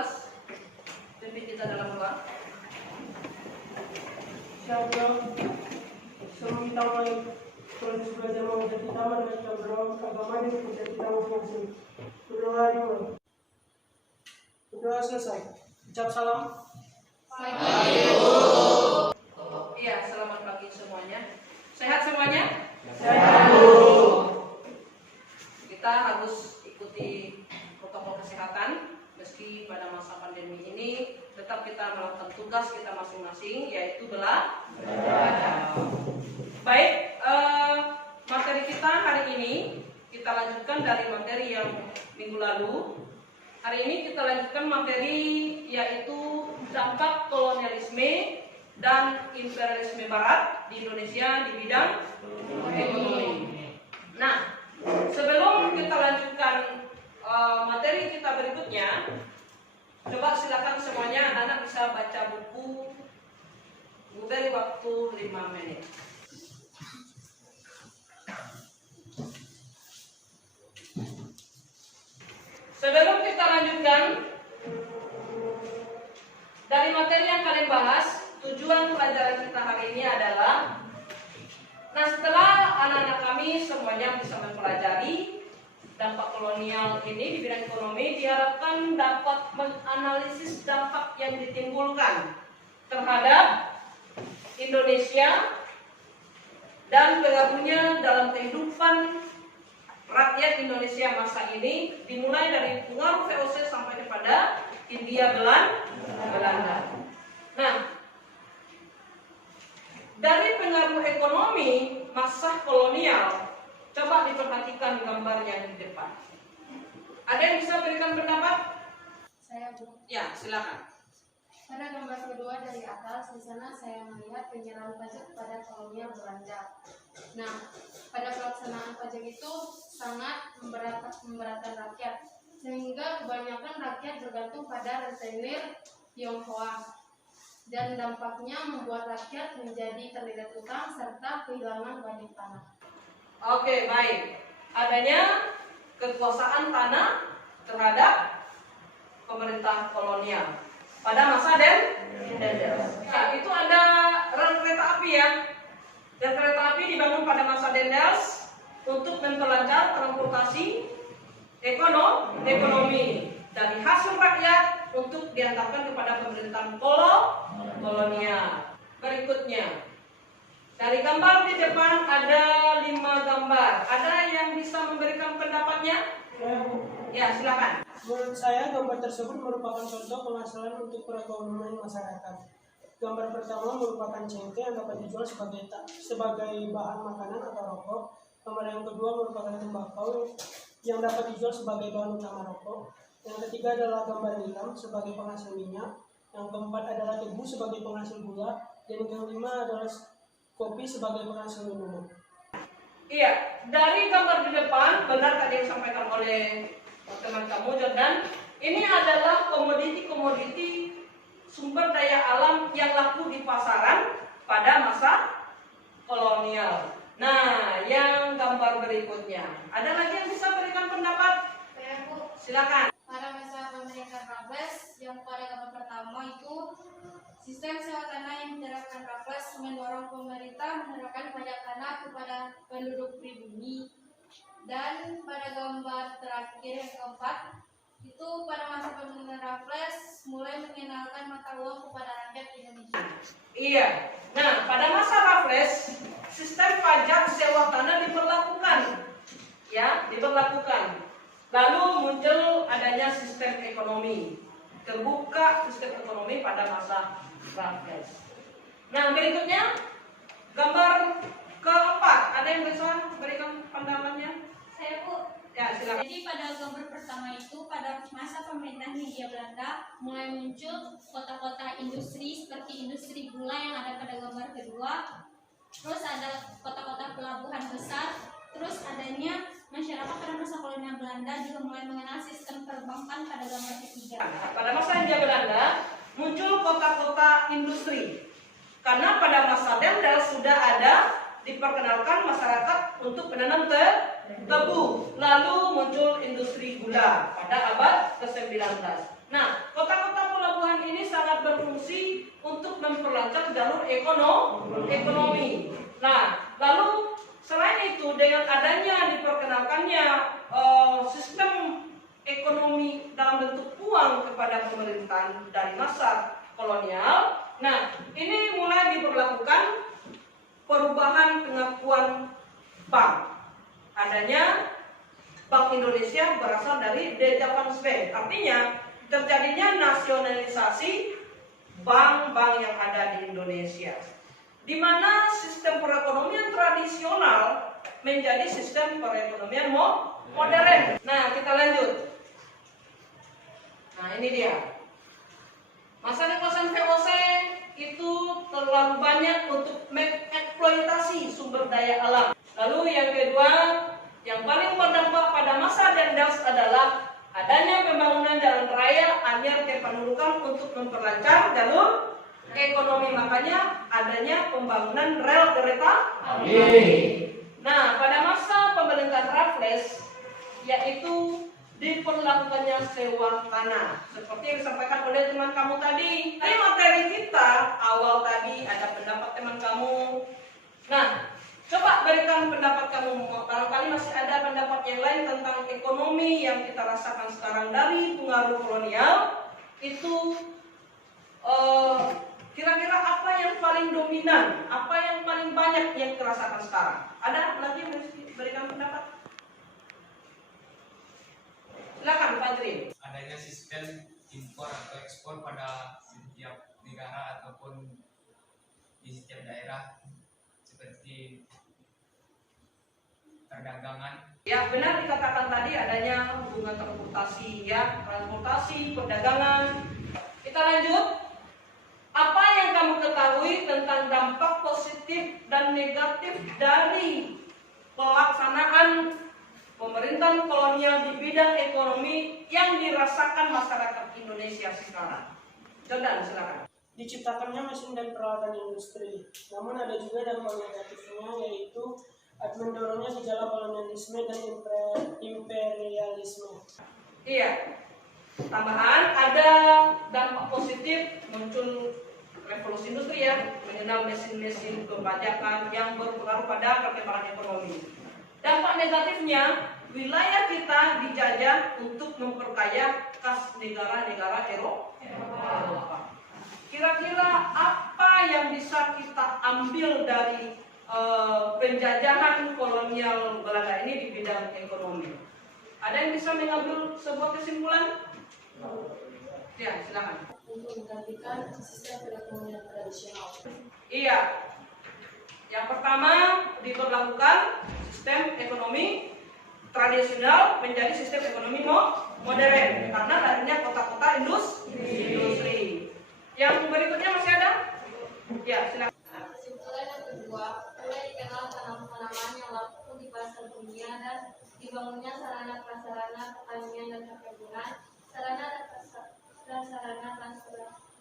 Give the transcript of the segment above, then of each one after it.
tugas pimpin kita dalam doa. Siap bro. Semua kita mulai proses belajar menjadi taman dan kita berdoa agama ini menjadi taman masing-masing. Berdoa dimulai. Berdoa selesai. Ucap salam. Iya, selamat pagi semuanya. Sehat semuanya? Sehat. Kita harus ikuti protokol kesehatan meski pada masa pandemi ini tetap kita melakukan tugas kita masing-masing, yaitu belajar. Baik, materi kita hari ini kita lanjutkan dari materi yang minggu lalu. Hari ini kita lanjutkan materi yaitu dampak kolonialisme dan imperialisme Barat di Indonesia di bidang ekonomi. Nah, sebelum kita lanjutkan materi kita berikutnya, coba silakan semuanya anak-anak bisa baca buku. Beri waktu 5 menit. Sebelum kita lanjutkan dari materi yang kalian bahas, tujuan pelajaran kita hari ini adalah, nah setelah anak-anak kami semuanya bisa mempelajari dampak kolonial ini di bidang ekonomi, diharapkan dapat menganalisis dampak yang ditimbulkan terhadap Indonesia dan pengaruhnya dalam kehidupan rakyat Indonesia masa ini, dimulai dari pengaruh VOC sampai kepada Hindia Belanda. Nah, dari pengaruh ekonomi masa kolonial, coba diperhatikan gambarnya di depan. Ada yang bisa berikan pendapat? Saya Bu. Ya, silakan. Pada gambar kedua dari atas, di sana saya melihat penyerahan pajak kepada kolonial Belanda. Nah, pada pelaksanaan pajak itu sangat memberatkan rakyat, sehingga kebanyakan rakyat bergantung pada rentenir Tionghoa. Dan dampaknya membuat rakyat menjadi terlilit utang serta kehilangan banyak tanah. Oke, baik. Adanya kekuasaan tanah terhadap pemerintah kolonial pada masa Dendels. Nah, itu ada rel kereta api ya. Dan kereta api dibangun pada masa Dendels untuk memperlancar transportasi ekonomi dari hasil rakyat untuk diantarkan kepada pemerintahan kolonial. Berikutnya, dari gambar di depan ada 5 gambar. Ada yang bisa memberikan pendapatnya? Ya, silakan. Menurut saya gambar tersebut merupakan contoh penghasilan untuk perekonomian masyarakat. Gambar pertama merupakan cengkeh yang dapat dijual sebagai bahan makanan atau rokok. Gambar yang kedua merupakan tembakau yang dapat dijual sebagai bahan utama rokok. Yang ketiga adalah gambar nilam sebagai penghasil minyak. Yang keempat adalah tebu sebagai penghasil gula. Dan yang kelima adalah kopi sebagai penghasil minuman. Iya, dari gambar di depan benar tadi yang disampaikan oleh teman kamu Jordan. Ini adalah komoditi-komoditi sumber daya alam yang laku di pasaran pada masa kolonial. Nah, yang gambar berikutnya, ada lagi yang bisa berikan pendapat? Saya Bu. Silakan. Pada masa pemerintahan Raffles, yang pada gambar pertama itu sistem sewa tanah yang diterapkan Raffles mendorong pemerintah menerapkan pajak tanah kepada penduduk pribumi. Dan pada gambar terakhir yang keempat, itu pada masa pemerintahan Raffles mulai mengenalkan mata uang kepada rakyat Indonesia. Iya. Nah, pada masa Raffles, sistem pajak sewa tanah diberlakukan. Ya, diberlakukan. Lalu muncul adanya sistem ekonomi. Terbuka sistem ekonomi pada masa Raffles. Nah, berikutnya gambar keempat. Ada yang bisa berikan pendapatnya? Saya Bu. Ya, silakan. Jadi pada gambar pertama itu pada masa pemerintahan Hindia Belanda mulai muncul kota-kota industri seperti industri gula yang ada pada gambar kedua. Terus ada kota-kota pelabuhan besar. Terus adanya masyarakat pada masa kolonial Belanda juga mulai mengenal sistem perbankan pada gambar ketiga. Pada masa Hindia Belanda muncul kota-kota industri. Karena pada masa Dendels sudah ada diperkenalkan masyarakat untuk menanam tebu. Lalu muncul industri gula pada abad ke-19. Nah, kota-kota pelabuhan ini sangat berfungsi untuk memperlancar jalur ekonomi. Nah, lalu selain itu dengan adanya diperkenalkannya sistem ekonomi dalam bentuk uang kepada pemerintahan dari masa kolonial, nah ini mulai diberlakukan perubahan pengakuan bank. Adanya Bank Indonesia berasal dari De Japanese Bank. Artinya terjadinya nasionalisasi bank-bank yang ada di Indonesia, di mana sistem perekonomian tradisional menjadi sistem perekonomian modern. Nah, kita lanjut. Nah, ini dia. Masa kekuasaan VOC itu terlalu banyak untuk mengeksploitasi sumber daya alam. Lalu yang kedua, yang paling berdampak pada masa Dendas adalah adanya pembangunan jalan raya anyar kependudukan untuk memperlancar jalur ekonomi. Makanya adanya pembangunan rel kereta api. Nah, pada masa pemerintahan Raffles, yaitu diperlakukannya sewa tanah, seperti yang disampaikan oleh teman kamu tadi. Tadi materi kita awal tadi ada pendapat teman kamu. Nah, coba berikan pendapat kamu. Barangkali masih ada pendapat yang lain tentang ekonomi yang kita rasakan sekarang dari pengaruh kolonial. Itu kira-kira apa yang paling dominan, apa yang paling banyak yang terasakan sekarang? Ada lagi yang berikan pendapat? Silakan Fajri. Adanya sistem impor atau ekspor pada setiap negara ataupun di setiap daerah seperti perdagangan. Ya, benar dikatakan tadi adanya hubungan transportasi, ya, transportasi, perdagangan. Kita lanjut. Apa yang kamu ketahui tentang dampak positif dan negatif dari pelaksanaan pemerintahan kolonial di bidang ekonomi yang dirasakan masyarakat Indonesia sekarang? Jordan, silakan. Diciptakannya mesin dan peralatan industri. Namun ada juga dampak negatifnya, yaitu mendorongnya gejala kolonialisme dan imperialisme. Iya. Tambahan ada dampak positif, muncul revolusi industri, ya, mengenal mesin-mesin perpajakan yang berpengaruh pada perkembangan ekonomi. Dampak negatifnya, wilayah kita dijajah untuk memperkaya kas negara-negara Eropa. Kira-kira apa yang bisa kita ambil dari penjajahan kolonial Belanda ini di bidang ekonomi? Ada yang bisa mengambil sebuah kesimpulan? Ya, silakan. Untuk menggantikan sistem perekonomian tradisional. Iya. Yang pertama, diberlakukan sistem ekonomi tradisional menjadi sistem ekonomi modern karena adanya kota-kota industri. Yang berikutnya masih ada? Ya, silakan. Kesimpulan yang kedua, mulai dikenal tanaman-tanaman yang laku di pasar dunia dan dibangunnya sarana-prasarana pertanian dan perkebunan, sarana dan sarana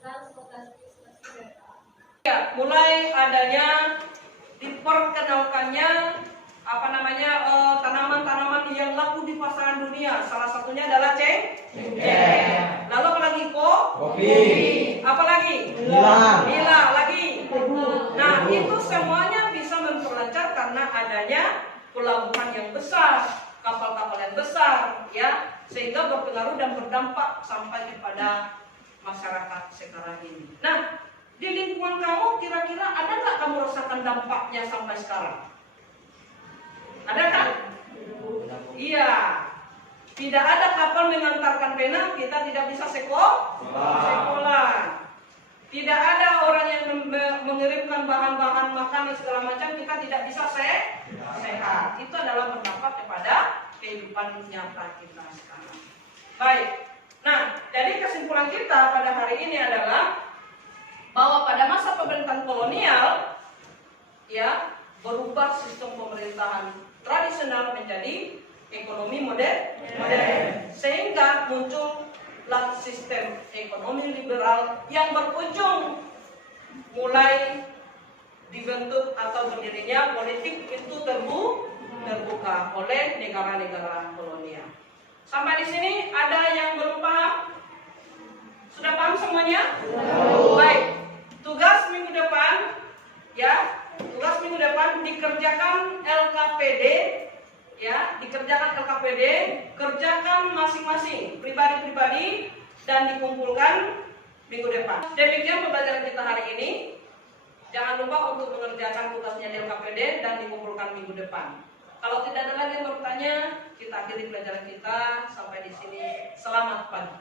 transportasi seperti kereta. Ya, mulai adanya diperkenalkannya tanaman-tanaman yang laku di pasaran dunia. Salah satunya adalah cengkeh. Lalu apa lagi? Kopi. Apa lagi? Nila lagi. Nah, itu semuanya bisa memperlancar karena adanya pelabuhan yang besar, kapal-kapal yang besar, ya, sehingga berpengaruh dan berdampak sampai kepada masyarakat sekarang ini. Nah, di lingkungan kamu kira-kira ada nggak kamu rasakan dampaknya sampai sekarang? Ada kan? Iya. Tidak ada kapal mengantarkan pena, kita tidak bisa sekolah. Tidak ada orang yang mengirimkan bahan-bahan makanan segala macam, kita tidak bisa sehat. Itu adalah berdampak kepada kehidupan nyata kita sekarang. Baik. Nah, jadi kesimpulan kita pada hari ini adalah bahwa pada masa pemerintahan kolonial, ya, berubah sistem pemerintahan tradisional menjadi ekonomi modern, sehingga muncullah sistem ekonomi liberal yang berujung mulai dibentuk atau berdirinya politik itu terbuka oleh negara-negara kolonial. Sampai di sini ada yang belum paham? Sudah paham semuanya? Baik. Tugas minggu depan, ya, tugas minggu depan dikerjakan LKPD, ya, dikerjakan LKPD, kerjakan masing-masing pribadi-pribadi dan dikumpulkan minggu depan. Demikian pembelajaran kita hari ini. Jangan lupa untuk mengerjakan tugasnya di LKPD dan dikumpulkan minggu depan. Kalau tidak ada lagi yang bertanya, kita akhiri pelajaran kita sampai di sini. Selamat pagi.